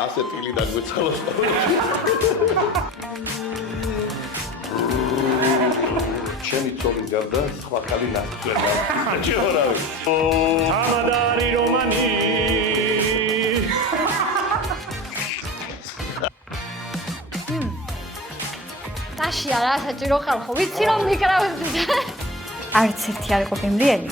ასე ტილი დაგვეცალოს. ჩემი ცოლის გარდა სხვა ხალი ნახევარ. ჩეორავი. თამადარი რომანი. ტაში არა საჭირო ხალხო, ვიცი რომ მიკრავებდი. არც ერთი არ იყო გემრიელი.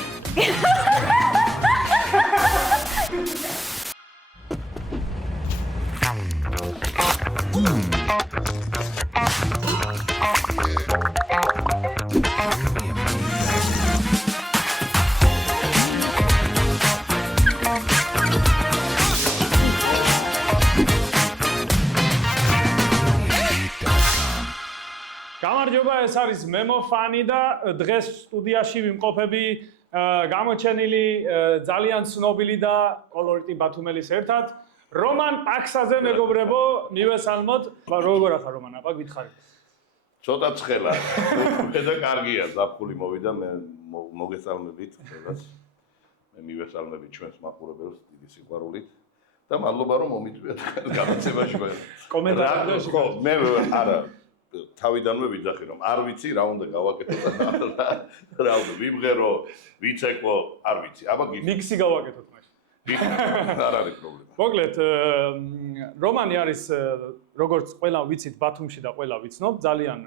გამარჯობა, ეს არის მემოფანი და დღეს სტუდიაში ვიმყოფები გამოჩენილი ძალიან ცნობილი და კოლორიტი ბათუმელის ერთად რომან პაქსაზე მეგობრებო, მივესალმოთ. როგორ ახარ რომან, აბა გითხარი. ცოტა ცხელა. მე და კარგია, ზაფხული მოვიდა, მე მოგესალმებით ყველას. მე მივესალმებით ჩვენს მაყურებელს დიდი სიყვარულით და მადლობა რომ მომიწვიათ განაცემაში. კომენტარებში. ხო, მე არა თავიდანვე ვიძახი რომ არ ვიცი რა უნდა გავაკეთო და რა უნდა ვიმღერო, ვიცეკვო, არ ვიცი. აბა გითხრა. მიქსი გავაკეთოთ მაშინ. არ არის პრობლემა. მოკლედ, რომანი არის როგორც ყველა ვიცით ბათუმში და ყველა ვიცნობ, ძალიან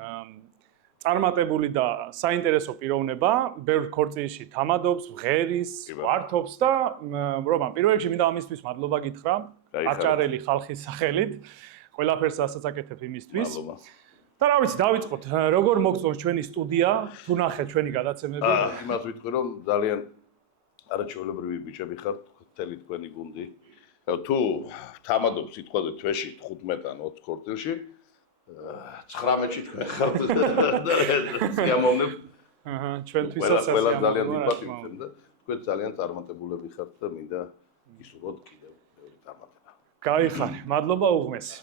წარმატებული და საინტერესო პიროვნება, ბევრ ქორწილში თამადობს, ღერის, ვართობს და რომან პირველ რიგში მინდა ამისთვის მადლობა გითხრა, აჭარელი ხალხის სახელით. ყველაფერს ასაც აკეთებ იმისთვის. მადლობა. და რა ვიცი, დავიწყოთ. როგორ მოგწონს ჩვენი სტუდია? თუ ნახეთ ჩვენი გადაცემები? იმას ვიტყვი რომ ძალიან არაჩვეულებრივი ბიჭები ხართ, მთელი თქვენი გუნდი. თუ თამადობ სიტყვაზე თვეში 15 ან 20 ქორწილში, 19-ში თქვენ ხართ და სიამოვნებ. ჩვენთვისაც ყველა ძალიან დიპატიმს და თქვენ ძალიან წარმატებულები ხართ და მინდა გისურვოთ კიდევ ბევრი წარმატება. გაიხარე, მადლობა უღმესი.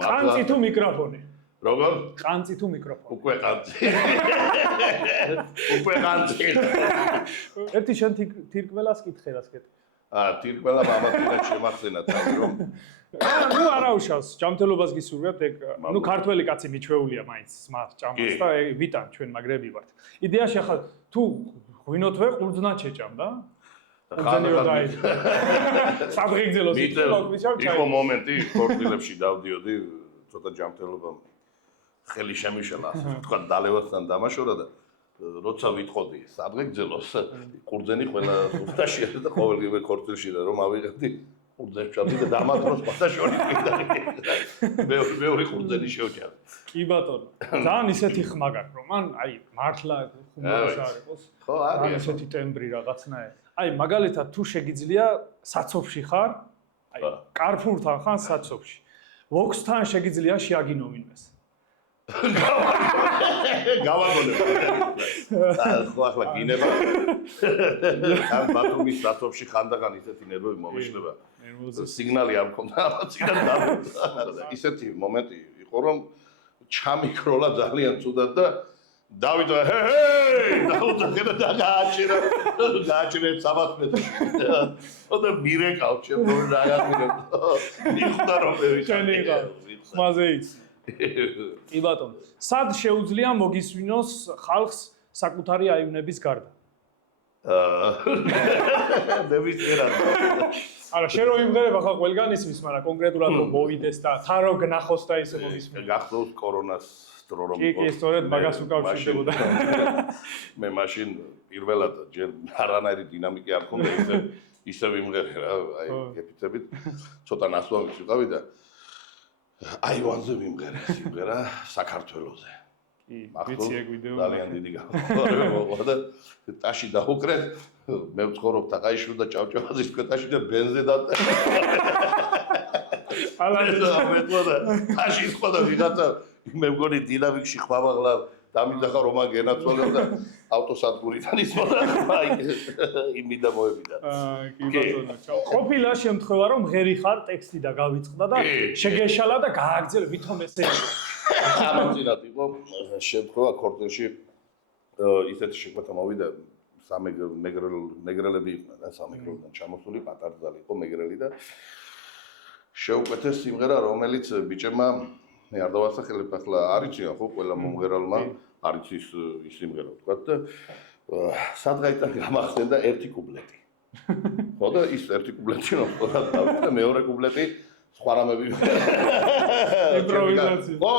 ყანწი თუ მიკროფონი? როგორ? ყანწი თუ მიკროფონი? უკვე ყანწი. უკვე ყანწი. ერთი შენ თირკმელას კითხე რასკეთ. თირკმელა მამათინაც შემახსენა თავი რომ ნუ არა უშავს, ჯანმრთელობას გისურვებთ, ეგ ნუ ქართველი კაცი მიჩვეულია მაინც სმართ ჭამას და ვიტან ჩვენ მაგრები ვართ. იდეაში ახლა თუ ღვინოთვე ყურძნად შეჭამ და ყურძენი რო დაიწყო. სადღეგრძელოს იყო მომენტი ქორწილებში დავდიოდი, ცოტა ჯანმრთელობა ხელი შემიშალა, თქვა დალევასთან დამაშორა და როცა ვიტყოდი სადღეგრძელოს ყურძენი ყველა სუფთაშია და ყოველივე ქორწილში და რომ ავიღებდი ყურძენს ჩავდი და დამატროს პატაშორი მიდარი. მეორე ყურძენი შევჭამდი. კი ბატონო. ძალიან ისეთი ხმა გაქვს რომ ან აი მართლა ხუმრობა არის. ხო, არის ესეთი ტემბრი რაღაცნაირი. აი მაგალითად თუ შეგიძლია საცობში ხარ, აი კარფურთან ხარ საცობში. ვოქსთან შეგიძლია შეაგინოვინდეს. გავაგონებ. ხო ახლა გინება. ამ ბათუმის საცობში ხანდახან ისეთი ნერვები მომეშლება. სიგნალი არ მქონდა ამაციდან და ისეთი მომენტი იყო რომ ჩამიკროლა ძალიან ცუდად და დავიწყე დაუძახე და გააჭირა საბათ მეტრში. და მირეკავ ჩემ რაღაცნაირად. მიხვდა რომ მე ჩვენი ხარ. ხმაზე იცი. კი ბატონო, სად შეუძლია მოგისვინოს ხალხს საკუთარი აივნების გარდა? ნებისმიერად. არა, შენ რომ იმღერებ ახლა ყველგან ისმის, მაგრამ კონკრეტულად რომ მოვიდეს და თან რომ გნახოს და ისე მოგისმინოს. გახსოვს კორონას დრო რომ კი, სწორედ მაგას უკავშირდებოდა. მე მაშინ პირველად ჯერ არანაირი დინამიკი არ მქონდა ისე ვიმღერე რა, აი გეფიცებით. ცოტა ნასვამიც ვიყავი და აივანზე ვიმღერე, სიმღერა საქართველოზე. კი, ვიცი ეგ ვიდეო. ძალიან დიდი გამორჩევა მოყვა და ტაში დაუკრეთ, მე ვცხოვრობ თაყაიშვილ და ჭავჭავაძის ქვეყანაში და ბენზე დატა. ალაგედა ტაში სხვა და ვიღაცა მე მგონი დინამიკში ხვამაღლა დამიძახა რომან გენაცვალა და ავტოსადგურიდან ისმოდა აი იმიდა მოებიდა. კი ბატონო, ყოფილა შემთხვევა რომ ღერი ხარ ტექსტი და გავიწყდა და შეგეშალა და გააგრძელე ვითომ ესე ამაცინად იყო შემთხვევა ქორწილში ისეთი შეკვეთა მოვიდა მეგრელები იყვნენ და სამეგრელიდან ჩამოსული პატარძალი იყო მეგრელი და შეუკეთეს სიმღერა, რომელიც ბიჭებმა მე არ დავასახელებ ახლა არიციან ხო ყველა მომღერალმა არის ის სიმღერა ვთქვა და სადღაიდან გამახსენდა ერთი კუპლეტი. ხო და ის ერთი კუპლეტი რომ სწორად დავწერე, მეორე კუპლეტი სხვა რამები. იმპროვიზაცია. ხო,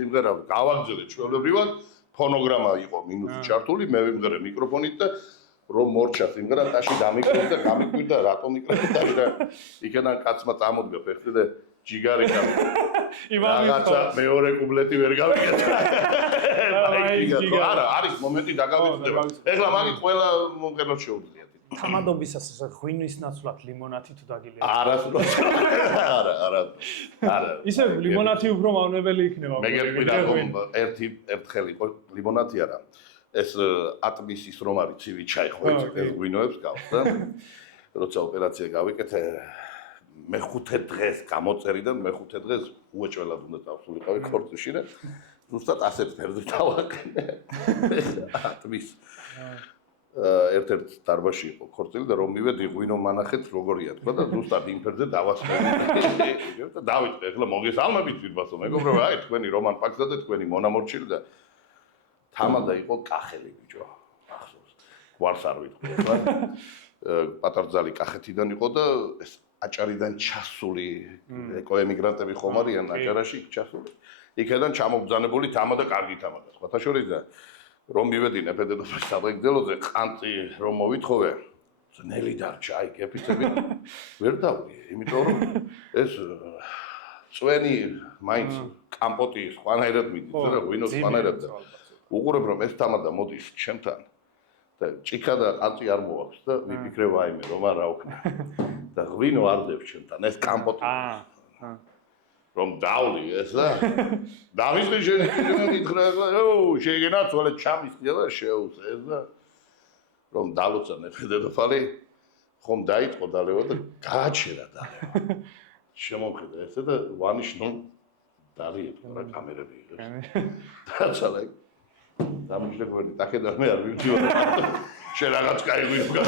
სიმღერა გავაგზავნე ჩვეულებრივად, ფონოგრამა იყო მინუსი ჩართული, მე ვიმღერე მიკროფონით და რომ მორჩა სიმღერა, ტაში დამიკრიფდა, გამიკვირდა, რატომ იკრიფდა და იქიდან კაცმა წამოდგა ფეხზე და ჯიგარი გამიკვირდა. რაღაცა მეორე კუპლეტი ვერ გავიგეთ. არა, არის მომენტი დაგავიწყდება. ეხლა მაგით ყველა მომღერალს შეუძლიათ. თამადობისას ღვინის ნაცვლად ლიმონათი თუ დაგილევა. არასდროს. არა. ისე ლიმონათი უფრო მავნებელი იქნება. მე გეტყვი რომ ერთხელ იყო ლიმონათი არა. ეს ატმისის რომ არის ცივი ჩაი ხო ეს ღვინოებს გავს და როცა ოპერაცია გავიკეთე მეხუთე დღეს გამოწერიდან მეხუთე დღეს უეჭველად უნდა დავსულიყავი ქორწილში და ზუსტად ასეთ ფერზე დავაკნე ატმის ერთ-ერთ დარბაზში იყო ქორწილი და რომ მივედი ღვინო მანახეთ როგორია თქვა და ზუსტად იმ ფერზე დავასწრები და დავიწყე ახლა მოგესალმებით ვირბასო მეგობრებო აი თქვენი რომან პაკსა და თქვენი მონამორჩილი და თამადა იყო კახელი ბიჭო ახსოვს გვარს არ ვიტყვი ხო პატარძალი კახეთიდან იყო და ეს აჭარიდან ჩასული ეკოემიგრანტები ხომ არიან აჭარაში ჩასული იქიდან ჩამობძანებული თამადა კარგი თამადა სხვათა შორის და რომ მივედი ნეფედედოფის საფრანგელოზე ყანწი რომ მოვითხოვე ძნელი დარჩა აი კეფიცები ვერ დავი იმიტომ რომ ეს წვენი მაინც კამპოტი სხვანაირად მიდის და ღვინო სხვანაირად უყურებ რომ ეს თამადა მოდის ჩემთან და ჭიქა და ყანწი არ მოაქვს და ვიფიქრე ვაიმე რომ არა ვქნა და ღვინო არ დევს ჩემთან ეს კამპოტი რომ დავლი ეს და დავისხი შენ მითხრა შეგენა თვალე ჩამისხია და შეუს ეს და რომ დალოცა ნეფედედოფალი ხომ დაიწყო დალევა და გააჩერა დალევა შემომხედა ესე და ვანიშნო დალიეთ რა კამერები იღებს დაცალე დამიჯდები დახედა მე არ ვიმჯდები შენ რაღაც კაი ვიყო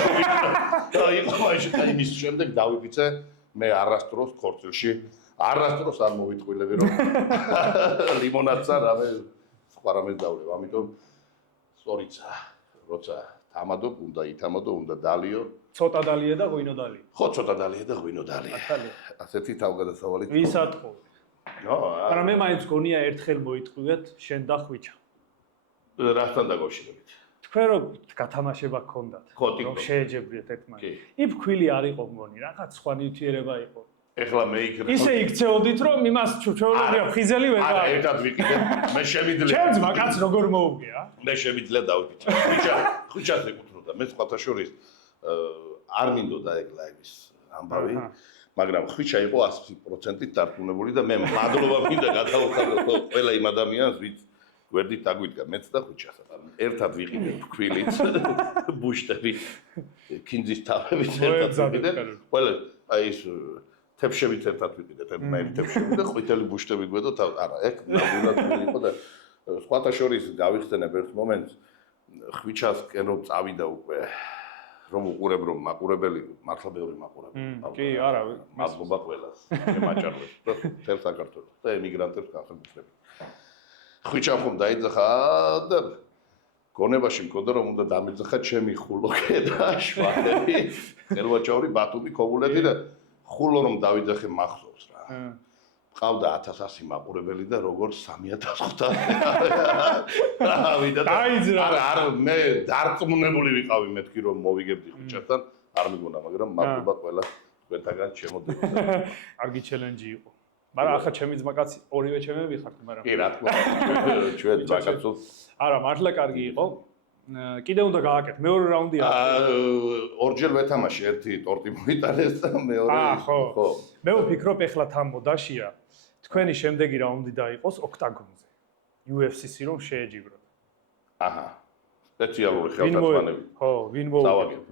და იყო მაშინ იმის შემდეგ დავიფიცე მე არასდროს ქორწილში არასდროს არ მოვიტყვილები რომ ლიმონადსა რავე სხვა რამეს დავლევ ამიტომ სწორიცა როცა თამადობ უნდა ითამადო უნდა დალიო ცოტა დალია და ღვინო დალია ხო ცოტა დალია და ღვინო დალია ასეთი თავგადასავალი ვისატყო არა მე მაინც გონია ერთხელ მოიტყვიათ შენ და ხვიჩა რასთან დაკავშირებით თქვენ რომ გათამაშება გქონდათ რომ შეეჯებრიეთ ერთმანეთს იმ ქვილი არ იყო მგონი რაღაც სხვა ნივთიერება იყო ეხლა მე იქ ისე იქცეოდით რომ იმას ჩვეულებრივ ხიზელი ვერ არა ერთად ვიყიდე მე შევიძლია ჩემს მაგაც როგორ მოუგია მე შევიძლია დავიფიცე ხვიჩას ეკუთვნოდა მე სხვათა შორის არ მინდოდა ეგლა ის ამბავი მაგრამ ხვიჩა იყო 100%-ით დარწმუნებული და მე მადლობა მინდა გადავხადო ყველა იმ ადამიანს ვინც გვერდით დაგვიდგა მეც და ხვიჩას ერთად ვიყიდე თქვილით ბუშტები კინძის თავებით ერთად ვიყიდე ყველა აი ეს თებშებით ერთად ვიყიდეთ ერთმანეთს თებშები და ყვითელი ბუშტები გვედოთ არა ეგ ნამდვილად იყო და სხვათა შორის გავიხსენებ ერთ მომენტს ხვიჩასკენ რომ წავიდა უკვე რომ უყურებ რომ მაყურებელი მართლა ბევრი მაყურებელი კი არა მადლობა ყველას ემაჭარებს და თელ საქართველოს და ემიგრანტებს განსაკუთრებით ხვიჩამ ხომ დაიძახა და გონებაში მქონდა რომ უნდა დამეძახა ჩემი ხულოკე და შვადები ხელვაჭაური ბათუმი ქობულეთი და ხულო რომ დავიძახე მახსოვს რა ყავდა 1100 მაყურებელი და როგორც 3500 ავიდა არა მე დარწმუნებული ვიყავი მეთქი რომ მოვიგებდი ხვიჩასთან არ მიგონა მაგრამ მადლობა ყველა თქვენთაგან შემოდიოდა კარგი ჩელენჯი იყო მაგრამ ახლა ჩემი ძმაკაცი ორივე ჩემები ხართ მაგრამ კი რა თქმა უნდა ჩვენ ძმაკაცო არა მართლა კარგი იყო კიდე უნდა გააკეთე მეორე რაუნდი ორჯერ ვეთამაში ერთი ტორტი მოიტანეს და მეორე ხო მე ვფიქრობ ეხლა თან მოდაშია თქვენი შემდეგი რაუნდი დაიყოს ოქტაგონზე UFC-ში რომ შეეჯიბროთ აჰა სპეციალური ხელთათმანები ხო ვინ მოვაგებ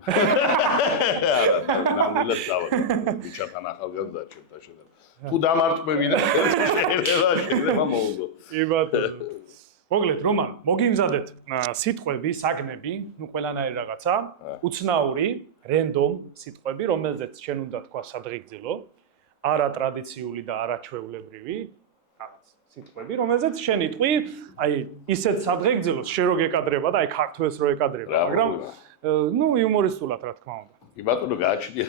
არა ნამდვილად დავაგებ ბიჭთან ახალგაზრდა ჩემთან შედარებით თუ დამარტყმები და შეიძლება მოუგო კი ბატონო მოგლეთ რომან მოგიმზადეთ სიტყვები საგნები ნუ ყველანაირი რაღაცა უცნაური რენდომ სიტყვები რომელზეც შენ უნდა თქვა სადღიგრძელო არატრადიციული და არაჩვეულებრივი რაღაც სიტყვები, რომელზეც შენ იტყვი, აი ისეთ სადღეგრძელოს შენ რო გეკადრება და აი ქართველს რო ეკადრება, მაგრამ ნუ იუმორისტულად რა თქმა უნდა. კი ბატონო გააჩნია.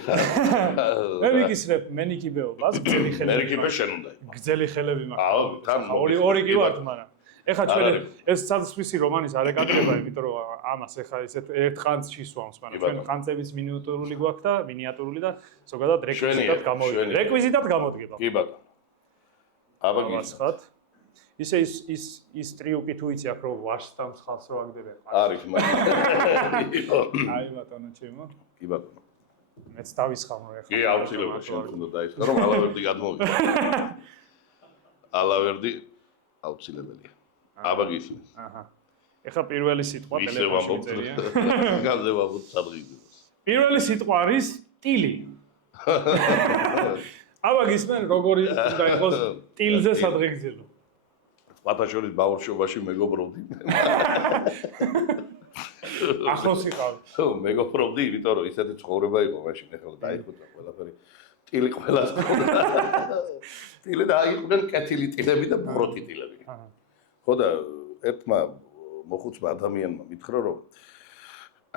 მე ვიგისრებ მენიკიბეობას, გძელი ხელები. მენიკიბე შენ უნდა. გძელი ხელები მაქვს. აუ, თან ორი კი ვართ, მაგრამ ეხლა ჩვენ ეს სადსვისი რომანის არ ეკადრება, იმიტომ რომ ამას ეხლა ესეთ ერთ ხანძში სვამს, მაგრამ ჩვენ ხანძების მინიატურული გვაქვს და მინიატურული და ზოგადად რეკვიზიტად გამოვიდება. რეკვიზიტად გამოდგება. კი ბატონო. აბა გისხათ. ისე ის ტრიუკი თუ იცი აქ რომ ვაშთან ხალხს რო აგდებენ. არის მაგრამ. აი ბატონო ჩემო. კი ბატონო. მეც დავისხამ რომ ეხლა. კი აუცილებლად შენ უნდა დაისხა რომ ალავერდი გადმოვიდა. ალავერდი აუცილებელია. აბა გისმის. აჰა. ეხლა პირველი სიტყვა ტელეფონში წერია. გაზე ვაბოთ სადღეგრძელოს. პირველი სიტყვა არის ტილი. აბა გისმენ როგორი უნდა იყოს ტილზე სადღეგრძელო. ფათაშორის ბავშვობაში მეგობრობდი. ახლოს იყავ. მეგობრობდი, იმიტომ რომ ისეთი ცხოვრება იყო მაშინ, ეხლა დაიხუთა ყველაფერი. ტილი ყველას ყოდა. ტილი დაიყვნენ კეთილი ტილები და ბოროტი ტილები. ხო და ერთმა მოხუცმა ადამიანმა მითხრა რომ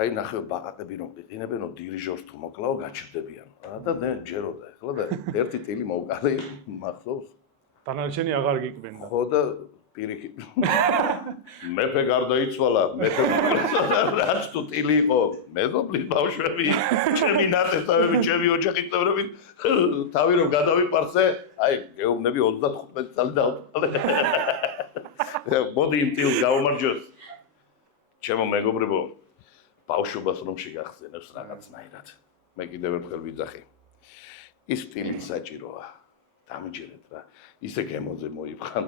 აი ნახე ბაყაყები რომ ყიყინებენო დირიჟორს თუ მოკლაო გაჩერდებიან. და ჯეროდა ეხლა და ერთი ტილი მოვკადე მახსოვს. დანარჩენი აღარ გიკვდენდა. ხო და პირიქით. მეფე გარდაიცვალა, მეფე რაც თუ ტილი იყო, მეზობლის ბავშვები, ჩემი ნათესავები, ჩემი ოჯახის წევრები, თავი რომ გადავიპარსე, აი გეუბნები 35 წელი დავთვალე. მოდი იმ ტილს გავუმარჯოს. ჩემო მეგობრებო, ბავშვობას რომ შეგახსენებს რაღაცნაირად. მე კიდევ ერთხელ ვიძახი. ის ტილი საჭიროა. დამიჯერეთ რა. ისე გემოზე მოიფხან.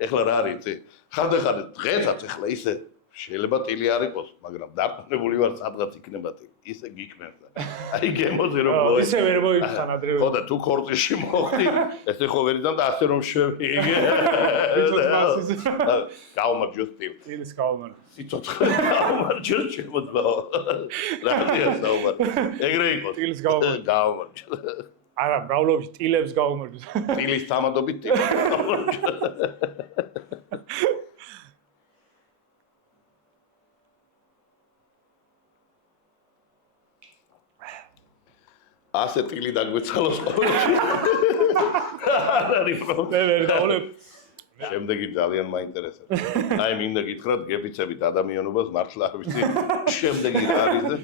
ეხლა რა არის? ხანდახან დღესაც ეხლა ისე შეიძლება ტილი არ იყოს, მაგრამ დარწმუნებული ვარ სადღაც იქნება ტილი. ისე გიქმნებს. აი გემოზე რომ მოიფხან. ისე ვერ მოიფხან ადრე. ხო და თუ ქორწილში მოხდი, ესე ხო ვერ იდან და ასე რომ შევიგე. გაუმარჯოს ტილი. ტილის გაუმარჯოს. სიცოცხლე გაუმარჯოს შემოძბაო. რადია საუბარი. ეგრე იყო. ტილის გაუმარჯოს. გაუმარჯოს. არა, მრავლობაში ტილებს გაუმარჯოს. ტილის თამადობით ტილი გაუმარჯოს. ასე ტილი დაგვეცალოს ყოველში. არ არის პრობლემა. ვერ დავალებ. შემდეგი ძალიან მაინტერესებს. აი მინდა გითხრათ გეფიცებით ადამიანობას მართლა არ ვიცი. შემდეგი რა არის და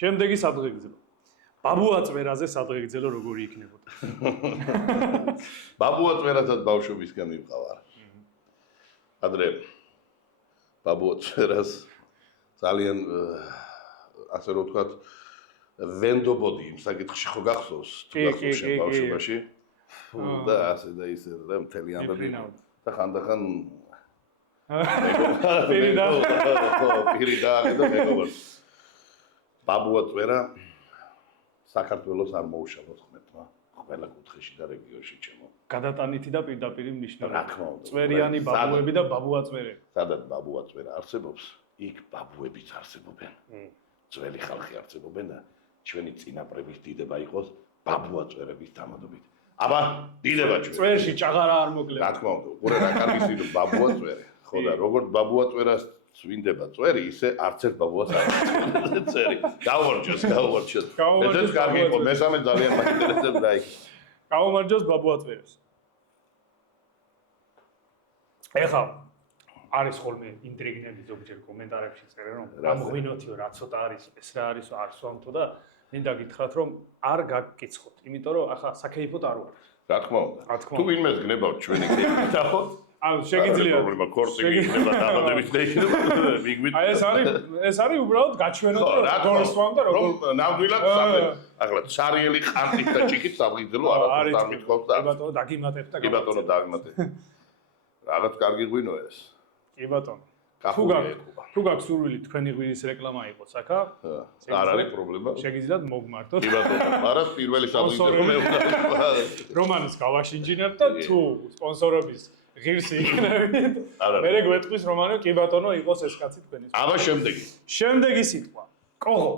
შემდეგი სადღეგრძელო. ბაბუაწვერაზე სადღეგრძელო როგორი იქნებოდა? ბაბუაწვერასაც ბავშვობისგან მივყავარ. ადრე ბაბუაწვერას ძალიან ასე რომ ვთქვათ ვენდობოდი იმ საკითხში ხო გახსოვს თუ გახსოვს შენ ბავშვობაში? და ასე და ისე და მთელი ამბები და ხანდახან პირიდა და მეგობრად. ბაბუაწვერა საქართველოს არ მოუშალოთ ხმეთმა ყველა კუთხეში და რეგიონში ჩემო. გადატანითი და პირდაპირი მნიშვნელობა. რა თქმა უნდა. წვერიანი ბაბუები და ბაბუაწვერები. სადაც ბაბუაწვერა არსებობს, იქ ბაბუებიც არსებობენ. ძველი ხალხი არსებობენ და ჩვენი წინაპრების დიდება იყოს ბაბუაწვერების დამადობით. აბა, დიდება ჩვენ. წვერში ჭაღარა არ მოკლება. რა თქმა უნდა, უყურე რა კარგი სიტყვა ბაბუაწვერე. ხო და როგორც ბაბუაწვერას წვინდება წვერი, ისე არც ერთ ბაბუას არ წვინდება წვერი. გაუმარჯოს. ეს კარგი იყო, მესამე ძალიან მაინტერესებს და იქ. გაუმარჯოს ბაბუაწვერებს. ეხლა არის ხოლმე ინტრიგნები ზოგჯერ კომენტარებში წერენ რომ ამღვინოთიო რა ცოტა არის ეს რა არის არ სვამთო და მინდა გითხრათ რომ არ გაგკიცხოთ იმიტომ რომ ახლა საკეიფოთ არ ვარ. რა თქმა უნდა. თუ ვინმეს გნებავთ ჩვენი კეიფით ახოთ ანუ შეგიძლიათ პრობლემა ქორწილი იქნება დაბადების და იქნება მიგვით. აი ეს არის უბრალოდ გაჩვენოთ რომ როგორ სვამ და როგორ ნამდვილად ახლა ცარიელი ყანთით და ჭიქით საფრთხილო არაფერს არ მithქვავს და კი ბატონო დაგიმატებ და კი ბატონო დაგიმატებ. რაღაც კარგი ღვინო ეს. კი ბატონო. თუ გაქვს სურვილი თქვენი ღვინის რეკლამა იყოს აქა? არ არის პრობლემა. შეგიძლიათ მოგმართოთ. კი ბატონო, მაგრამ პირველი საფრთხილო მე უნდა რომანის გავაშინჯინებ და თუ სპონსორობის ღირსი იქნებით. მე გვეტყვის რომანო კი ბატონო იყოს ეს კაცი თქვენი. აბა შემდეგი სიტყვა. კოღო.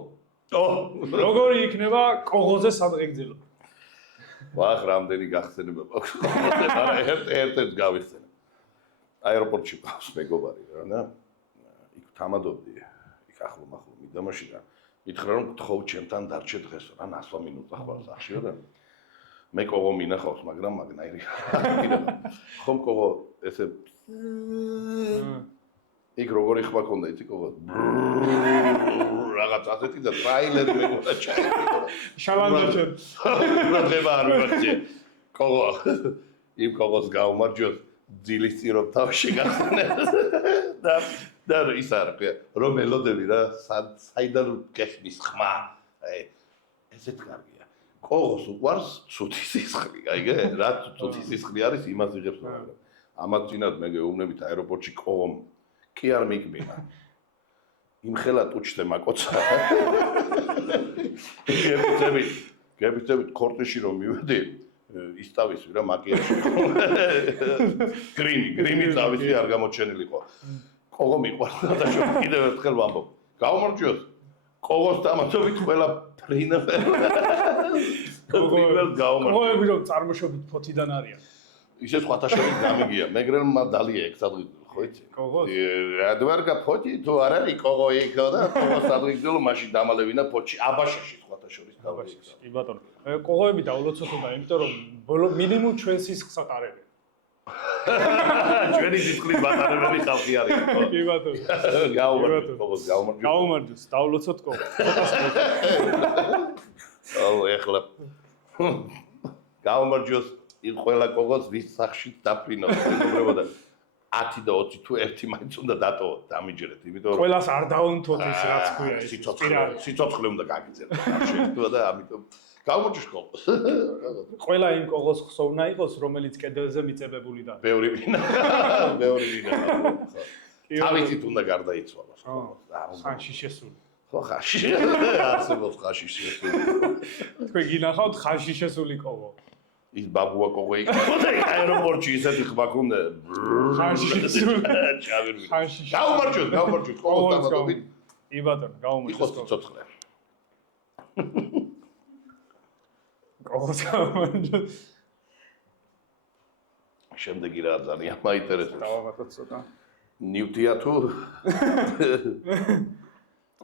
როგორი იქნება კოღოზე სადღეგრძელო? ვახ, რამდენი გახსენება მაქვს. არა, ერთ-ერთ გავიხსენე. აეროპორტში ყავს მეგობარი რა და იქ თამადობდი. იქ ახლო-მახლო მიდამაში და მითხრა რომ გთხოვ ჩემთან დარჩე დღეს რა 100 მინუტა ხვალ სახშიო და მე კოღო მინახავს, მაგრამ მაგნაირი. ხომ კოღო ესე იქ როგორი ხმა ქონდა იცი კოღო. რაღაც ასეთი და ტრაილერი მეგონა ჩაიწერა. შალანდაჩენ. რა ხება არ ვიღაცე. კოღო იმ კოღოს გაუმარჯოს ძილის წირო თავში გახსნე. და ის არ ქვია რომ ელოდები რა საიდან გეხმის ხმა. აი ესეთ კარგია. კოღოს უყვარს ცუთი სისხლი, აიგე? რა ცუთი სისხლი არის იმას იღებს მაგრამ. ამათ წინათ მე გეუბნებით აეროპორტში კოღომ კი არ მიგბინა. იმხელა ტუჩზე მაკოცა. გებიცებით ქორტიში რომ მივედი, ისტავისვი რა მაკიაჟი. გრიმი წავისი არ გამოჩენილიყო. კოღო მიყვარს და კიდევ ერთხელ ვამბობ. გაუმარჯოს. კოღოს დამატებით ყველა ფრინა. კოღოები რომ წარმოშობით ფოთიდან არიან. ისე სხვათა შორის გამიგია. მეგრელმა დალია ეგ სადღეგრძელო, ხო იცი? კოღოს? რადვარგა ფოთი თუ არ არის კოღო იქო და კოღო სადღეგრძელო მაშინ დამალევინა ფოთში აბაშაში სხვათა შორის აბაშაში. კი ბატონო. კოღოები დაულოცოთობა, იმიტომ რომ ბოლო მინიმუმ ჩვენ სისხლს ატარებენ. ჩვენი სისხლის ბატონები ხალხი არის. კი ბატონო. გაუმარჯოს კოღოს, გაუმარჯოს. გაუმარჯოს, დაულოცოთ კოღო. აუ ეხლა გაუმარჯოს იმ ყველა კოღოს ვის სახში დაფრინოს უბრალოდ 10 და 20 თუ ერთი მაინც უნდა დატოვოთ დამიჯერეთ იმიტომ რომ ყველას არ დაუნთოთ ის რაც ქვია ის სიცოცხლე უნდა გაგიძეროთ შეიძლება და ამიტომ გაუმარჯოს კოღოს ყველა იმ კოღოს ხსოვნა იყოს რომელიც კედელზე მიწებებული და ბევრი ვინა თავისით უნდა გარდაიცვალოს ხანში შესული ხო ხანში არსებობს ხანში შესული თქვენ გინახავთ ხანში შესული კოღო ის ბაბუა კოღო იქნება აეროპორტში ისეთი ხმა ქონდა ხანში შესული გაუმარჯოს კოღოს დამატებით კი ბატონო გაუმარჯოს იყოს სიცოცხლე კოღოს გაუმარჯოს შემდეგი რა ძალიან მაინტერესებს დავამატოთ ცოტა ნიუტია თუ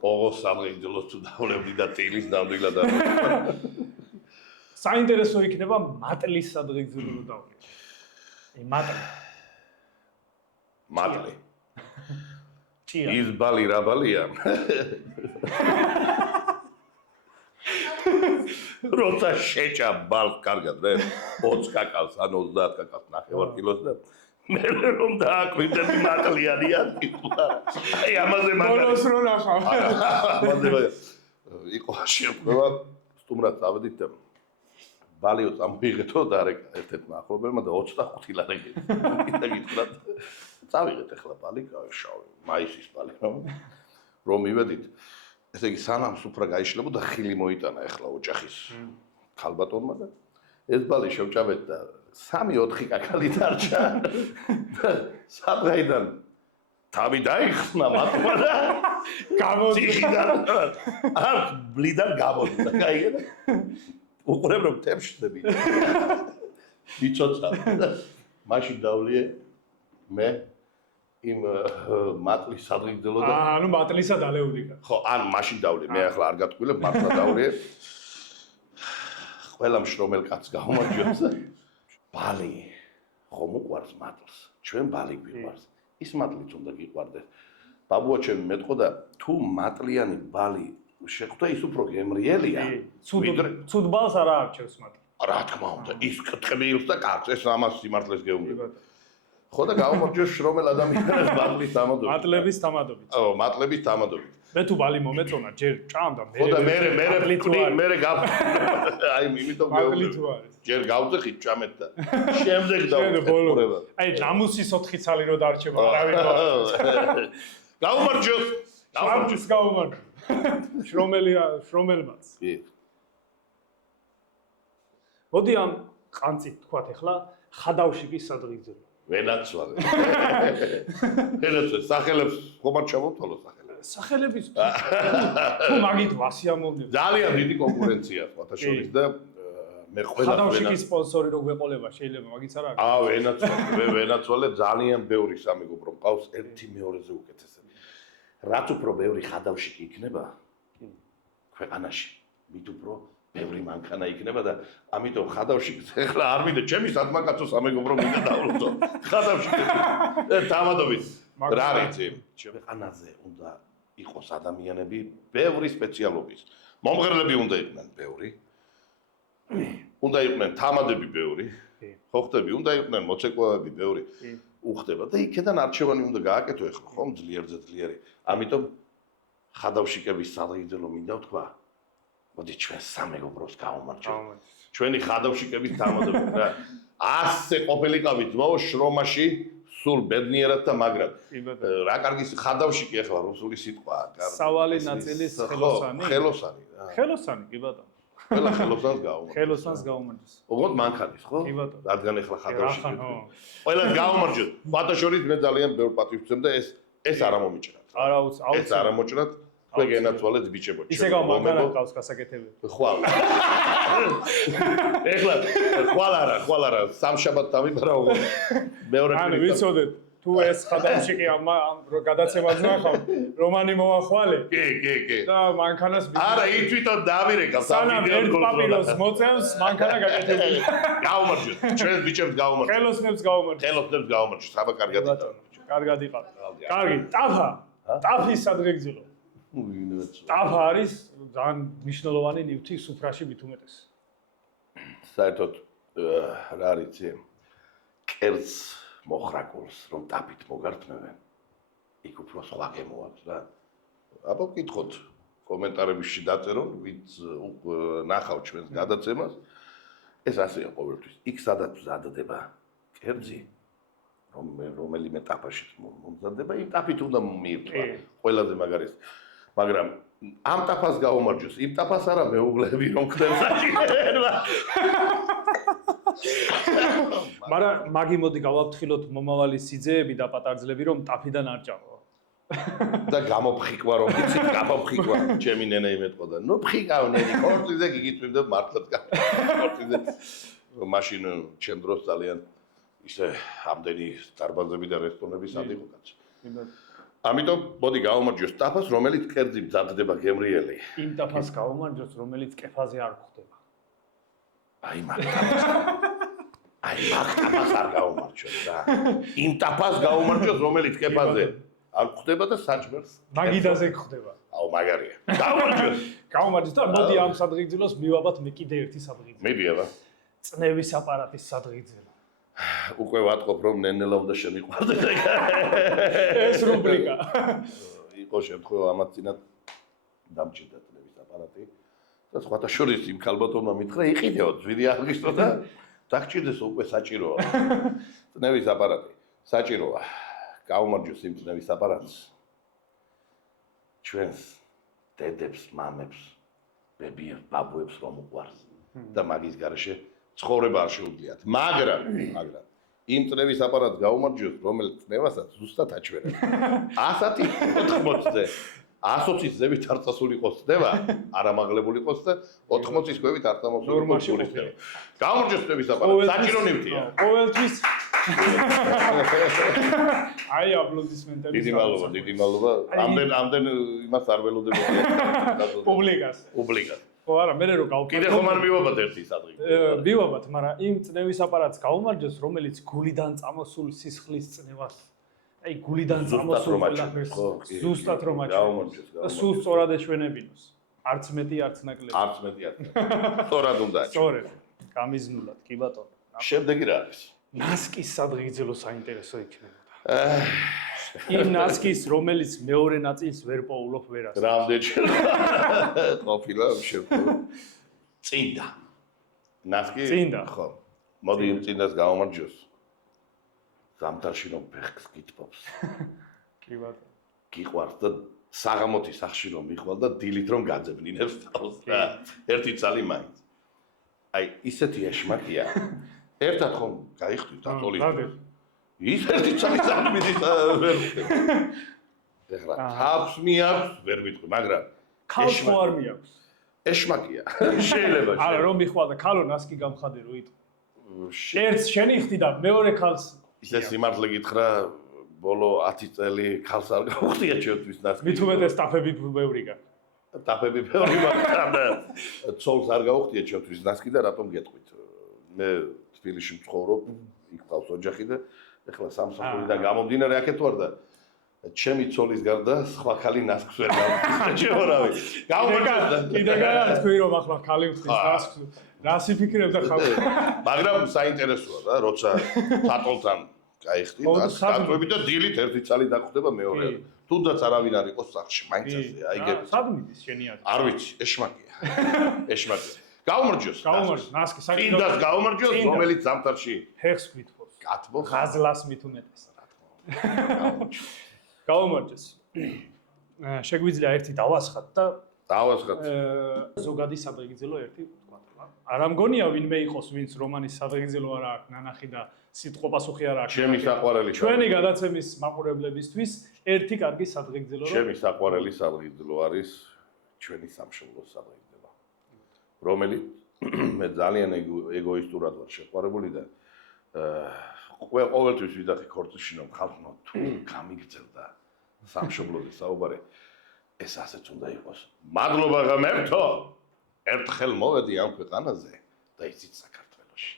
კოღოს სამგებლოს თუ დავლებდი და ტილის ნამდვილად არ საინტერესო იქნება მატლის სადღეგრძელო რომ დავყიდე. მატლი. ჭია. ის ბალი რა ბალია? როცა შეჭა ბალს კარგად რე 20 კაკალს ან 30 კაკალს ნახევარ კილოს და მე რომ დააკვირდები მატლიანია იქულა. აი ამაზე ბოლოს რო ნახავ. ამაზე იყო შეყვება სტუმრად წავედით და ბალიო წამოიღეთო და ერთ-ერთმა ახლობელმა და 25 ლარი გითხრათ. წავიღეთ ახლა ბალი, შავი, მაისის ბალი რომ მივედით. ესე იგი სანამ სუფრა გაიშლებოდა ხილი მოიტანა ახლა ოჯახის ქალბატონმა და ეს ბალი შევჭამეთ და 3-4 კაკალი დარჩა. სადღაიდან თავი დაიხსნა მათმა და გამოძიხიდან არ ბლიდან გამოდდა. გაიგე? უყურებ რომ თემშდები. მიწოცა. მაშინ დავლიე მე იმ მატლის სადღეგრძელო და ანუ მატლისა დალეული კა. ხო, ან მაშინ დავლიე. მე ახლა არ გატყვილებ, მართლა დავლიე. ყველა მშრომელ კაცს გაუმარჯოს. ბალი ხომ უყვარს მატლს. ჩვენ ბალი გვიყვარს. ის მატლიც უნდა გიყვარდეს. ბაბუა ჩემი მეტყო და თუ მატლიანი ბალი შეხვდა ის უფრო გემრიელია. ცუდ ბალს არ არჩევს მატლი. რა თქმა უნდა, ის კთხმილს და კაცს ეს ამას სიმართლეს გეუბნება. ხო და გაუმარჯოს შრომელ ადამიანებს მატლის თამადობით. მატლების თამადობით. ო, მატლების თამადობით. მე თუ ბალი მომეწონა, ჯერ ჭამ და ხო და მე გავ აი იმიტომ მატლი თუ არის. ჯერ გავძეხით ჭამეთ და შემდეგ დავუყურება. აი ჯამუსის 4 ცალი რო დარჩება, არავინ არ. გაუმარჯოს. გაუმარჯოს. შრომელმაც. კი. მოდი ამ ყანწით თქვათ ახლა ხადავში კი სადღეგრძელო. ვენაცვალე. ხელებს სახელებს ხომ არ ჩამოთვალო სახელებს. სახელების თუ მაგით ვასიამოვნებ. ძალიან დიდი კონკურენცია სხვათა შორის და მე ყველა ხადავშიკის სპონსორი რო გვეყოლება შეიძლება მაგიც არ არის. ვენაცვალე ძალიან ბევრი სამეგობრო მყავს ერთი მეორეზე უკეთესები. რაც უფრო ბევრი ხადავშიკი იქნება ქვეყანაში, მით უფრო ბევრი მანქანა იქნება და ამიტომ ხადავშიკს ეხლა არ მინდა ჩემი სათმაკაცო სამეგობრო მინდა დავრწო. ხადავშიკები დამადობით რა რიცი ქვეყანაზე უნდა იყოს ადამიანები ბევრი სპეციალობის. მომღერლები უნდა იყვნენ ბევრი. უნდა იყვნენ თამადები ბევრი. ხო ხტები, უნდა იყვნენ მოცეკვავები ბევრი. უხდება და იქიდან არჩევანი უნდა გააკეთო ეხლა ხომ ძლიერზე ძლიერი. ამიტომ ხადავშიკების სადღეგრძელო მინდა ვთქვა. მოდი ჩვენ სამეგობროს გავუმარჯვოთ. ჩვენი ხადავშიკების თამადები რა. ასე ყოფილიყავით ძმაო შრომაში სულ ბედნიერად და მაგრად. რა კარგი ხადავშიკი ახლა რუსული სიტყვაა. სავალი ნაწილის ხელოსანი. ხელოსანი რა. ხელოსანი კი ბატონო. ყველა ხელოსანს გაუმარჯოს. ხელოსანს გაუმარჯოს. ოღონდ მანქანის ხო? კი ბატონო. რადგან ახლა ხადავშიკი. ხო. ყველა გაუმარჯოს. ფათაშორის მე ძალიან ბევრ პატივს ვცემ და ეს არ ამომიჭრათ. ეს არ ამოჭრათ. თქვენ გენაცვალეთ ბიჭებო. ისე გამოგანა ყავს გასაკეთებელი. ხვალ. ეხლა ხვალ არა სამშაბათ დავიბარა ოღონდ მეორე ანუ ვიცოდეთ თუ ეს ხადავშიკი ამ გადაცემას ნახავ რომანი მოახვალე კი და მანქანას არა ის თვითონ დავირეკავ სანამ ერთ პაპიროს მოწევს მანქანა გაკეთებული გაუმარჯოთ ჩვენ ბიჭებს გაუმარჯოთ ხელოსნებს გაუმარჯოთ საბა კარგად კარგად იყავ კარგი ტაფის სადღეგრძელო ტაფა არის ძალიან მნიშვნელოვანი ნივთი სუფრაში მით უმეტეს საერთოდ რა რიცი კერძ მოხრაკულს რომ ტაფით მოგართმევენ იქ უფრო სხვა გემოაქვს რა აბა გითხოთ კომენტარებში დაწერონ ვინც ნახავ ჩვენს გადაცემას ეს ასეა ყოველთვის იქ სადაც მზადდება კერძი რომელიმე ტაფაში მომზადდება იმ ტაფით უნდა მიირთვა ყველაზე მაგარი მაგრამ ამ ტაფას გაუმარჯოს იმ ტაფას არა მეუღლები რომ ხდება საჭიროება მაგრამ მაგი მოდი გავაფრთხილოთ მომავალი სიძეები და პატარძლები რომ ტაფიდან არ ჭამო და გამოფხიკვა რომ იცით გამოფხიკვა ჩემი ნენა იმეთყოდა ნუ ფხიკავნერი კორტიზე გიგიწვიმდა მართლაც კორტიზე მაშინ ჩემ დროს ძალიან ისე ამდენი დარბაზები და რესტორნები სად იყო კაცო ამიტომ მოდი გავუმარჯოს ტაფას რომელიც კერძი მზადდება გემრიელი იმ ტაფას გავუმარჯოს რომელიც კეფაზე არ გვხდება აი მაგ არ გაუმარჯოს რა იმ ტაფას გაუმარჯოს რომელიც კეფაზე არ გვხდება და საჭმელს მაგიდაზე გვხდება აუ მაგარია გავუმარჯოს და მოდი ამ სადღეგრძელოს მივაბათ მე კიდე ერთი სადღეგრძელო მიდი აბა წნევის აპარატის სადღეგრძელო უკვე ვატყობ რომ ნენელა უნდა შემიყვარდეს ეს რუბრიკა იყო შემთხვევა ამათ წინათ დამჭირდა წნევის აპარატი და სხვათა შორის იმ ქალბატონმა მითხრა იყიდეო ძვირი აღგისტო და დაგჭირდეს უკვე საჭიროა წნევის აპარატი საჭიროა გაუმარჯოს იმ წნევის აპარატს ჩვენს დედებს მამებს ბებიებს ბაბუებს რომ უყვარს და მაგის garaშე ცხოვრება არ შეუძლიათ მაგრამ იმ წნევის აპარატს გაუმარჯოს რომელიც წნევასაც ზუსტად აჩვენებს 180-ზე 120-ის ზევით არ წასული იყოს წნევა არ ამაღლებული იყოს და 80-ის ქვევით არ წამოსული იყოს წნევა გაუმარჯოს წნევის აპარატი საჭირო ნივთია ყოველთვის აი აპლოდისმენტები დიდი მადლობა ამდენ იმას არ ველოდებოდი პუბლიკას ხო არა მე რო გავკეთე კიდე ხომ არ მივაბად ერთი სადღეგრძელო მივაბად მაგრამ იმ წნევის აპარატს გაუმარჯოს რომელიც გულიდან წამოსულ სისხლის წნევას აი გულიდან წამოსულ ყველაფერს ზუსტად რომ აჩვენოს და სულ სწორად ეშვენებინოს არც მეტი არც ნაკლები სწორად უნდა სწორად გამიზნულად კი ბატონო შემდეგი რა არის ნასკის სადღეგრძელო საინტერესო იქნებოდა იმ ნასკის რომელიც მეორე ნაწილს ვერ პოულობ ვერას რამდენჯერ ყოფილა შემთხვევა წინდა ნასკი ხო მოდი იმ წინდას გაუმარჯოს ზამთარში რომ ფეხს გიტბობს კი ბატონო გიყვარს და საღამოთი სახში რომ მიხვალ და დილით რომ გაძებნინებს თავს და ერთი წალი მაინც აი ისეთი ეშმაკია ერთად ხომ გაიხდით დაწოლით ის ერთი წალი წამიდის ვერ ეხლა თავს მიაქვს, ვერ ვიტყვი, მაგრამ ქალს ხო არ მიაქვს? ეშმაკია. შეიძლება. არა, რომ მიხვალ და ქალო ნასკი გამხადე რო იტყვი. ერთს შენი ხდი და მეორე ქალს ისე სიმართლე გითხრა, ბოლო 10 წელი ქალს არ გავხდია ჩემთვის ნასკი. მით უმეტეს ტაფები ბევრი გაქვს. ტაფები ბევრი მაგრამ ცოლს არ გავხდია ჩემთვის ნასკი და რატომ გეტყვით? მე თბილისში მცხოვრობ, იქ ყავს ოჯახი და ეხლა სამსახურიდან გამომდინარე აქეთ ვარ და ჩემი ცოლის გარდა სხვა ქალი ნასკს ვერ გავხდია. ჩემორავი. გამომარჯვდა. კიდე გათქვი რომ ახლა ქალი ხდის ნასკს. რას იფიქრებდა ხალხი? მაგრამ საინტერესოა რა, როცა თატოლთან გაიხდი და და დილით ერთი წალი დაგხვდება მეორე. თუნდაც არავინ არ იყოს სახში, მაინც ასე, აიგებს. სად მიდის შენი აზრი? არ ვიცი, ეშმაკია. ეშმაკია. გაუმარჯოს. გაუმარჯოს, ნასკი საკითხი. წინდას გაუმარჯოს, რომელიც ზამთარში ფეხს გვითხოვს. კატბო ღაზლას მით უმეტეს. გაუმარჯოს. შეგვიძლია ერთი დავასხათ და დავასხათ. ზოგადი სადღეგრძელო ერთი თქვა რა. არ ამგონია ვინმე იყოს ვინც რომანის სადღეგრძელო არ აქვს ნანახი და სიტყვა პასუხი არ აქვს. ჩემი საყვარელი. ჩვენი გადაცემის მაყურებლებისთვის ერთი კარგი სადღეგრძელო რომ ჩემი საყვარელი სადღეგრძელო არის ჩვენი სამშობლოს სადღეგრძელო. რომელიც მე ძალიან ეგოისტურად ვარ შეყვარებული და ყოველთვის ვიდახი ქორწილში რომ ხალხმა თუ გამიგრძელდა სამშობლოზე საუბარი ეს ასეც უნდა იყოს. მადლობა ღმერთო, ერთხელ მოვედი ამ ქვეყანაზე და იცით საქართველოში.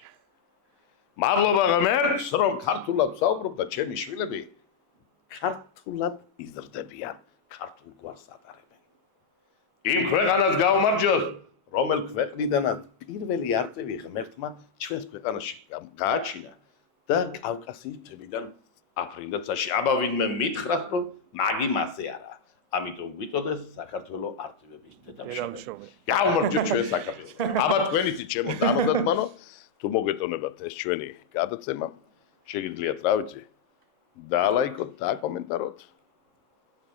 მადლობა ღმერთს, რომ ქართულად საუბრობ და ჩემი შვილები ქართულად იზრდებიან, ქართულ გვარს ატარებენ. იმ ქვეყანას გაუმარჯოს, რომელ ქვეყნიდანაც პირველი არწივი ღმერთმა ჩვენს ქვეყანაში გააჩინა და კავკასიის მთებიდან აფრინდა ცაში. აბა ვინმე მითხრას, რომ მაგი მასე არა. ამიტომ ვიწოდეს საქართველოს არწივების დედამშობლი. გაუმარჯოს ჩვენ საქართველოს. აბა თქვენიცი ჩემო დამოდადმანო, თუ მოგეტონებათ ეს ჩვენი გადაცემა, შეგიძლიათ რა ვიცი, დაალაიქოთ და აკომენტაროთ.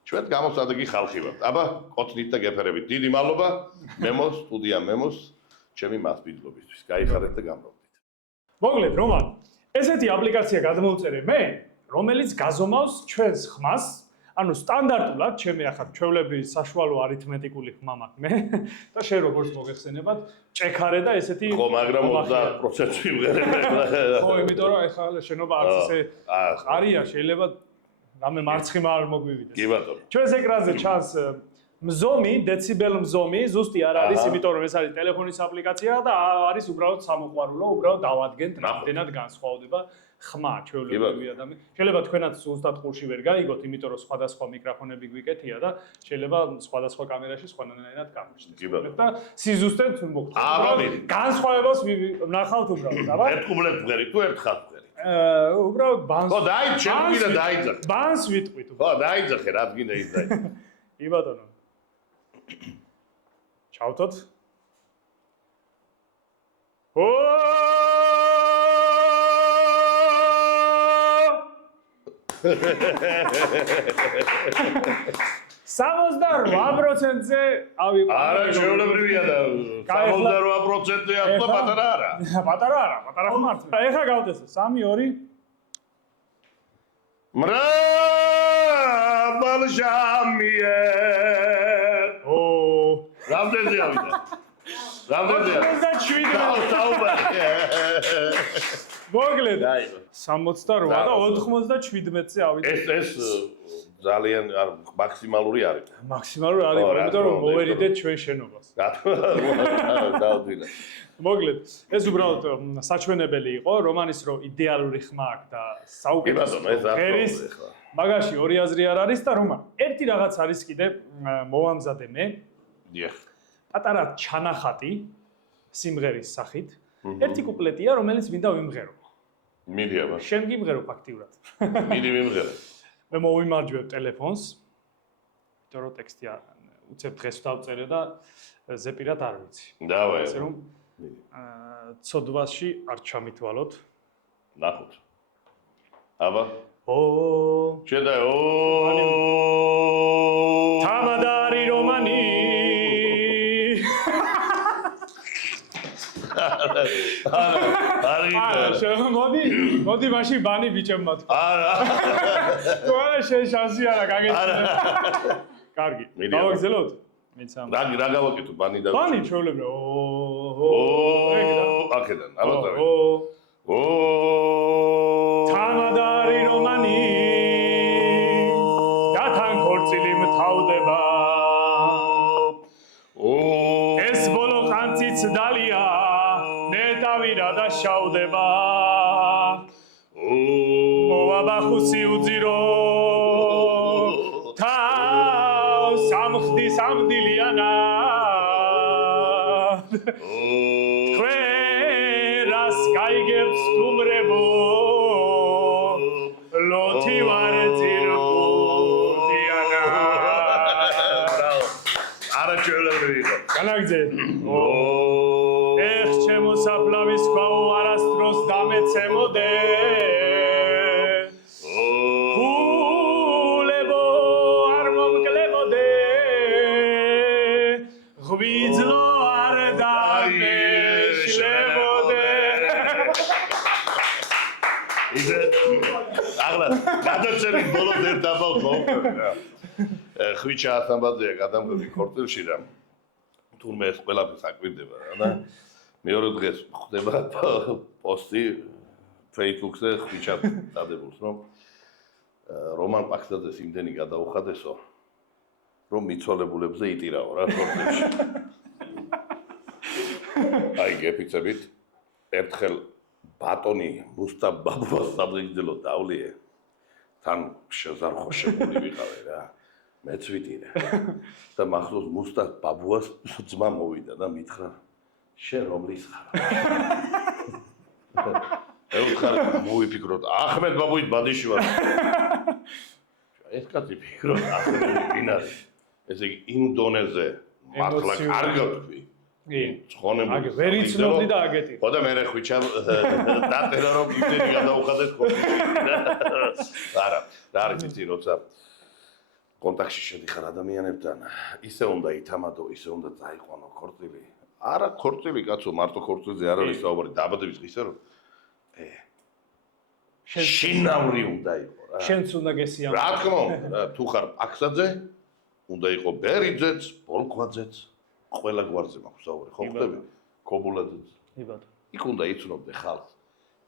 ჩვენ გამოსადეგი ხალხი ვართ. აბა კოცნით და გეფერებით. დიდი მადლობა მემოს, სტუდია მემოს, ჩემი მასპინძლობისთვის. გაიხარეთ და გამრავლდით. მოგლედ რომან, ესეთი აპლიკაცია გადმოვწერე მე, რომელიც გაზომავს ჩვენს ხმას, ანუ სტანდარტულად ჩემი ახლა ჩვეულებრივი საშუალო არითმეტიკული ხმა მაქვს მე და შენ როგორც მოგეხსენებათ, ჭექარე და ესეთი ხო, მაგრამ 30% ვიმღერებ. ხო, იმიტომ რომ ახლა შენობა არც ესე არია, შეიძლება რამე მარცხიმა არ მოგვივიდეს. კი ბატონო. ჩვენს ეკრანზე ჩანს მზომი, დეციბელ მზომი, ზუსტი არ არის, იმიტომ რომ ეს არის ტელეფონის აპლიკაცია და არის უბრალოდ სამოყვარულო, უბრალოდ დავადგენთ რამდენად განსხვავდება ხმა ჩვეულებრივი ადამიანი. შეიძლება თქვენაც ზუსტად ყურში ვერ გაიგოთ, იმიტომ რომ სხვადასხვა მიკროფონები გვიკეთია და შეიძლება სხვადასხვა კამერაში სხვანაირად გამოჩნდეს. კი ბატონო. და სიზუსტედ მოგხვდეთ. აბა, განსხვავებას ვნახავთ უბრალოდ, აბა. ერთგულად ვღერი, თუ ერთხელ ვღერი. უბრალოდ ბანს. ხო, შემიძლია დაიძახე. ბანს ვიტყვით. ხო, დაიძახე, რაც გინდა ის დაიძახე. კი ბატონო. ჩავთოთ. ო! 78%-ზე ავიყო. არა, ჩვეულებრივია და 78%-ზე ახლა პატარა არა. პატარა არა, პატარა ხმართ. ეხა გავდესო 3-2 მრაბალჟამიე. ო! რამდენზე ავიდა? რამდენზე? 87. მოგლედ. 68 და 97-ზე ავიდა. ეს ძალიან მაქსიმალური არის. მაქსიმალური არის, იმიტომ რომ მოვერიდეთ ჩვენ შენობას. დავდვილე. მოგლედ, ეს უბრალოდ საჩვენებელი იყო, რომანის რო იდეალური ხმა აქვს და საუკეთესო ღერის. მაგაში ორი აზრი არ არის და რომან, ერთი რაღაც არის კიდე მოვამზადე მე. დიახ. პატარა ჩანახატი სიმღერის სახით. ერთი კუპლეტია, რომელიც მინდა ვიმღერო. მიდი აბა. შენ გიმღერო ფაქტიურად. მიდი ვიმღერე. მე მოვიმარჯვებ ტელეფონს. იმიტომ რომ ტექსტი უცებ დღეს დავწერე და ზეპირად არ ვიცი. დავაი. ასე რომ ცოდვაში არ ჩამითვალოთ. ნახოთ. აბა. ო! შედა ო! თამადარი რომანი. მოდი მაშინ ბანი ბიჭებმა თქვა. არა. თუ არა შენ შანსი არა გაგეცნო. კარგი. გავაგზავნოთ? მიცამ. რა გავაკეთო ბანი და ბანი ჩვეულებრივ. აქედან, ალბათ. თანადარი რომანი და თან ქორწილი მთავდება. ეს ბოლო ხანციც დალია ნეტავირა და შავდება. მოვაბახუსი უძირო სამხდი სამდილიანა თქვენას გაიგებს თუმრებო ლოთი ვარ ძირფუდიანა არა ჩვეულებრივი იყო განაგძე ეხ ჩემო საფლავის ქვაო არასდროს დამეცემოდე ღვიძლო არ დამეშლებოდე იდე აღლა გადაცემის ბოლოს ერთ დაბალ მოვყვე ხვიჩა ასამბაძეა გადამღები ქორწილში და თურმე ეს ყველაფერს აკვირდება და მეორე დღეს ხდება პოსტი Facebook-ზე ხვიჩა დადებულს რომ რომან პაქსაძეს იმდენი გადაუხადესო რომ მიცვალებულებზე იტირაო რა ქორწილში. აი გეფიცებით ერთხელ ბატონი მუსტაფ ბაბუას საბრიგდელო დავლიე თან შეზარხოშებული ვიყავე რა მეც ვიტირე და მახსოვს მუსტაფ ბაბუას ძმა მოვიდა და მითხრა შენ რომლის ხარ? ევთხარ მოვიფიქროთ ახმედ ბაბუით ბადიში ვარ. ეს კაცი ფიქრობს ახმედ ინარი ესე იგი იმ დონეზე მართლა კარგად თქვი. ცხონებული. აგე ვერ იცნობდი და აგეტი. ხო და მე ხვიჩა დაწერა რომ იმდენი გადაუხადეს ქორწილში. არა, რა არის იცი როცა კონტაქტში შედიხარ ადამიანებთან, ისე უნდა ითამადო, ისე უნდა წაიყვანო ქორწილი. არა ქორწილი კაცო, მარტო ქორწილზე არ არის საუბარი, დაბადების დღისა რომ შინაური უნდა იყო რა. შენც უნდა გესიამოვნო. რა თქმა უნდა, თუ ხარ პაქსაძე, უნდა იყო ბერიძეც, პოლქვაძეც, ყველა გვარზე მაქვს საუბარი, ხო ხდები? ქობულაძეც. კი ბატონო. იქ უნდა იცნობდე ხალხს.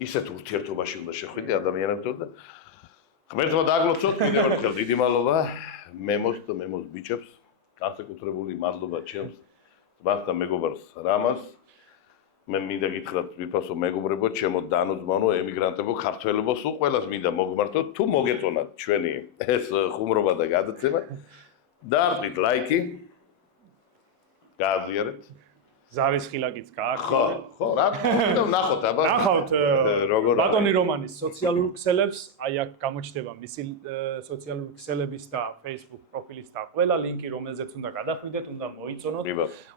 ისეთ ურთიერთობაში უნდა შეხვიდე ადამიანებთან და ღმერთმა დაგლოცოთ კიდევ ერთხელ დიდი მადლობა მემოს და მემოს ბიჭებს, განსაკუთრებული მადლობა ჩემს ძმას და მეგობარს რამას. მე მინდა გითხრათ ვიფასო მეგობრებო, ჩემო დანუძმანო, ემიგრანტებო, ქართველებო, სულ ყველას მინდა მოგმართოთ, თუ მოგეწონათ ჩვენი ეს ხუმრობა და გადაცემა. დაარწმით ლაიკი. გააზიარეთ. ზარის ხილაკიც გააქვთ. ხო, რა თქმა უნდა, ნახოთ აბა. ნახავთ როგორ ბატონი რომანის სოციალურ ქსელებს, აი აქ გამოჩნდება მისი სოციალური ქსელების და Facebook პროფილის და ყველა ლინკი, რომელზეც უნდა გადახვიდეთ, უნდა მოიწონოთ,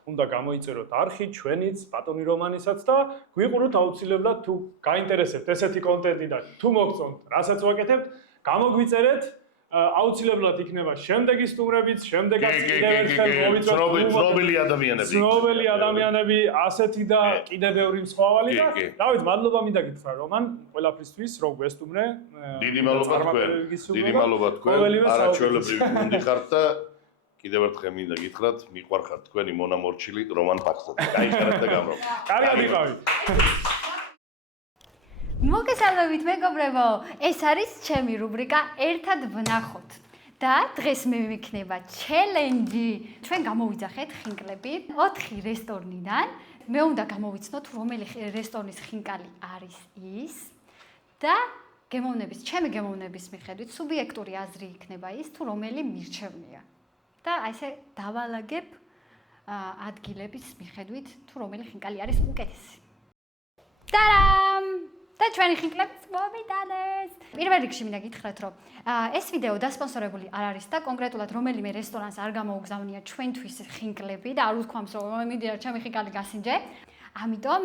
უნდა გამოიწეროთ არხი ჩვენიც, ბატონი რომანისაც და გვიყუროთ აუცილებლად თუ გაინტერესებთ ესეთი კონტენტი და თუ მოგწონთ, რასაც ვაკეთებთ, გამოგვიწერეთ. აუცილებლად იქნება შემდეგი სტუმრებიც, შემდეგაც კიდევ ერთხელ მოვიწოდოთ ცნობილი ადამიანები, ასეთი და კიდევ ბევრი მსხვავალი და დავით, მადლობა მინდა გითხრა რომან, ყველაფრისთვის, რომ გვესტუმრე. დიდი მადლობა თქვენ. დიდი მადლობა თქვენ. არაჩვეულებრივი გუნდი ხართ და კიდევ ერთხელ მინდა გითხრათ, მიყვარხართ თქვენი მონამორჩილი რომან პაქსაძე. გაიხარეთ და გამრავლეთ. კარგად იყავით. მოგესალმებით მეგობრებო, ეს არის ჩემი რუბრიკა ერთად ვნახოთ. და დღეს მე მიქნება ჩელენჯი. ჩვენ გამოვიძახეთ ხინკლები 4 რესტორნიდან. მე უნდა გამოვიცნოთ რომელი რესტორნის ხინკალი არის ის და ჩემი გემოვნების მიხედვით სუბიექტური აზრი იქნება ის თუ რომელი მირჩევნია. და აი ესე დავალაგებ ადგილების მიხედვით თუ რომელი ხინკალი არის უკეთესი. ტარამ! და ჩვენი ხინკლებიც მომიტანეს. პირველ რიგში მინდა გითხრათ, რომ ეს ვიდეო დასპონსორებული არ არის და კონკრეტულად რომელიმე რესტორანს არ გამოუგზავნია ჩვენთვის ხინკლები და არ უთქვამს, რომ მიდია ჩემი ხინკალი გასინჯე. ამიტომ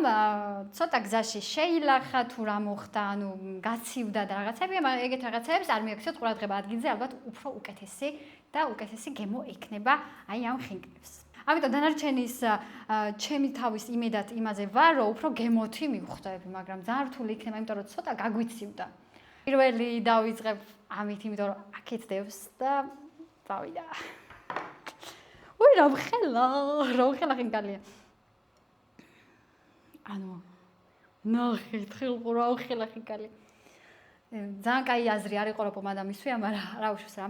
ცოტა გზაში შეილახა თუ რა მოხდა, ანუ გაცივდა და რაღაცები, მაგრამ ეგეთ რაღაცებს არ მიაქციოთ ყურადღება ადგილზე, ალბათ უფრო უკეთესი და უკეთესი გემო ექნება აი ამ ხინკლებს. ამიტომ დანარჩენის ჩემი თავის იმედად იმაზე ვარ, რომ უფრო გემოთი მივხვდები, მაგრამ ძალიან რთული იქნება, იმიტომ რომ ცოტა გაგვიცივდა. პირველი დავიწყებ ამით, იმიტომ რომ აქეთ დევს და წავიდა. უი, რა ვხელა ხინკალია. ანუ ნახეთ, ხილყურა ვხელა ხინკალია. ძალიან კაი აზრი არ იყო რომ პომადა მისვია, მაგრამ რა უშავს რა.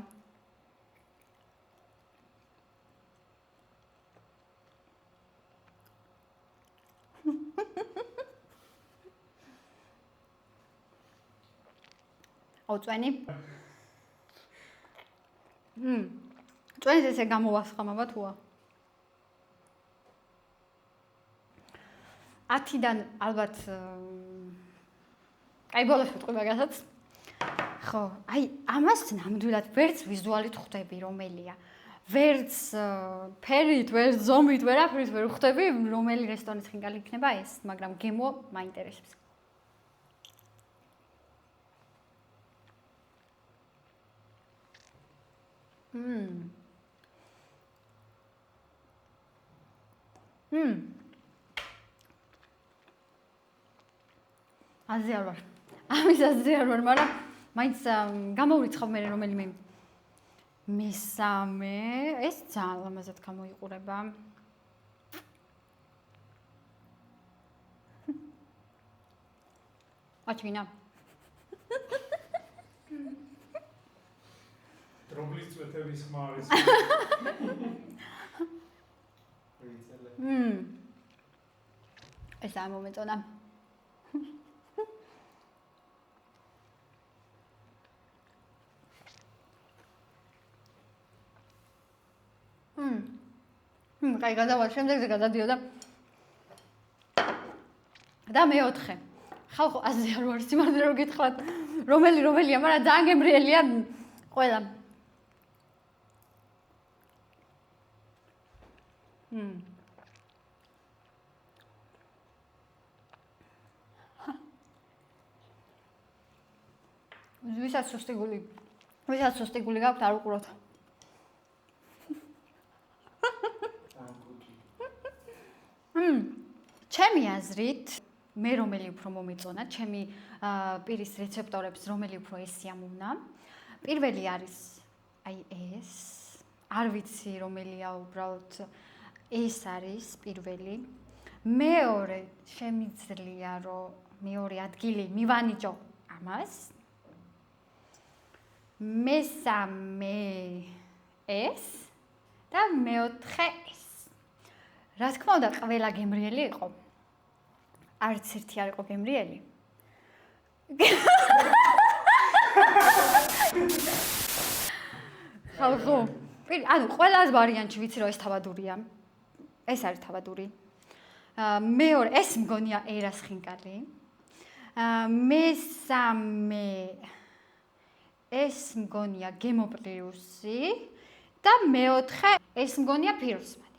წვენი. წვენს ესე გამოვასხამავ თუა. 10-დან ალბათ აი ბოლოს ვიტყვი მაგასაც. ხო, აი ამას ნამდვილად ვერც ვიზუალით ხვდები რომელია. ვერც ფერით, ვერც ზომით, ვერაფრით ვერ ხვდები რომელი რესტორნის ხინკალი იქნება ეს, მაგრამ გემო მაინტერესებს. აზე არ ვარ. ამის აზე არ ვარ, მაგრამ მაინც გამოვრიცხავ მე რომელიმე მესამე, ეს ძალიან ლამაზად გამოიყურება. აჩვინა. დრობლის წვეთების ხმა არის. ეს ამომეწონა. კაი გადავალ შემდეგზე გადადიოდა. და მეოთხე. ხალხო აზე არ ვარ სიმართლე რომ გითხრათ რომელია, მაგრამ ძალიან გემრიელია ყველა. ვისაც სუსტი გული გაქვთ არ უყუროთ. ჩემი აზრით მე რომელი უფრო მომეწონა, ჩემი პირის რეცეპტორებს რომელი უფრო ესიამოვნა. პირველი არის აი ეს. არ ვიცი რომელია უბრალოდ ეს არის პირველი. მეორე შემიძლია რომ მეორე ადგილი მივანიჭო ამას. მესამე ეს და მეოთხე ეს. რა თქმა უნდა, ყველა გემრიელი იყო. არც ერთი არ იყო გემრიელი. ხალხო, ანუ ყველას ვარიანტი ვიცი რომ ეს თავადურია. ეს არის თავადური. მეორე ეს მგონია ერას ხინკალი. მესამე ეს მგონია გემოპლიუსი და მეოთხე ეს მგონია ფიროსმანი.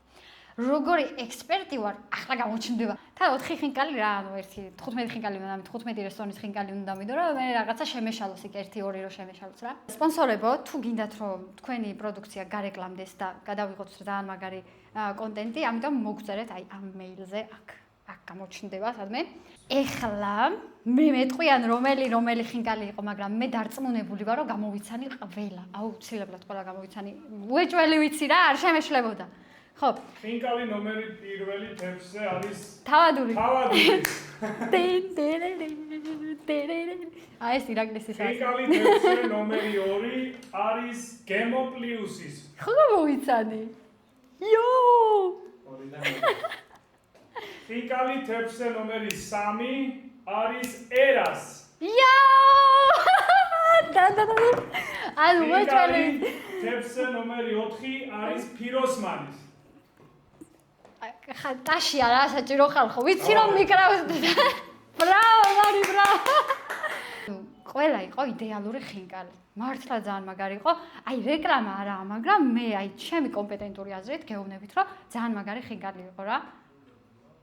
როგორი ექსპერტი ვარ, ახლა გამოჩნდება. თან 4 ხინკალი რა, ანუ 15 ხინკალი უნდა, 15 რესტორნის ხინკალი უნდა მიდო, რომ მე რაღაცა შემეშალოს იქ 1-2 რო შემეშალოს რა. სპონსორებო, თუ გინდათ რომ თქვენი პროდუქცია გარეკლამდეს და გადავიღოთ ძალიან მაგარი კონტენტი, ამიტომ მოგწერეთ აი ამ მეილზე აქ გამოჩნდება სადმე. ეხლა მე მეტყვიან რომელი ხინკალი იყო, მაგრამ მე დარწმუნებული ვარ რომ გამოვიცანი ყველა, აუცილებლად ყველა გამოვიცანი. უეჭველი ვიცი რა, არ შემეშლებოდა. ხო. ხინკალი ნომერი პირველი თებსზე არის თავადური. აი ეს ირაკლისის არის. ხინკალი თებსზე ნომერი 2 არის გემოპლიუსის. ხო გამოვიცანი. იო! ხინკალი თებსზე ნომერი 3 არის ერას. იო! ანუ უეჭველი. თებსზე ნომერი 4 არის ფიროსმანის. ტაშია რა საჭირო ხალხო ვიცი რომ მიკრავს ბრავა მარი ბრავა ყველა იყო იდეალური ხინკალი მართლა ძალიან მაგარი იყო აი რეკლამა არაა მაგრამ მე აი ჩემი კომპეტენტური აზრით გეუბნებით რომ ძალიან მაგარი ხინკალი იყო რა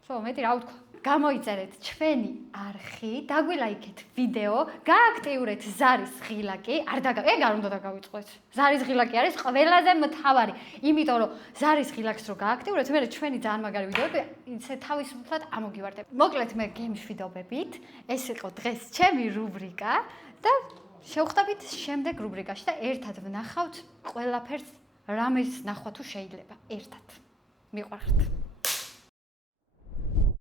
ხო მეტი რა ვთქვა გამოიწერეთ ჩვენი არხი, დაგვილაიქეთ ვიდეო, გააქტიურეთ ზარის ღილაკი, ეგ არ უნდა დაგავიწყოთ. ზარის ღილაკი არის ყველაზე მთავარი, იმიტომ რომ ზარის ღილაკს რო გააქტიურეთ, მე ჩვენი ძალიან მაგარი ვიდეოები ისე თავისუფლად ამოგივარდებ. მოკლედ მე გემშვიდობებით, ეს იყო დღეს ჩემი რუბრიკა და შევხვდებით შემდეგ რუბრიკაში და ერთად ვნახავთ ყველაფერს, რამეს ნახვა თუ შეიძლება ერთად. მიყვარხთ.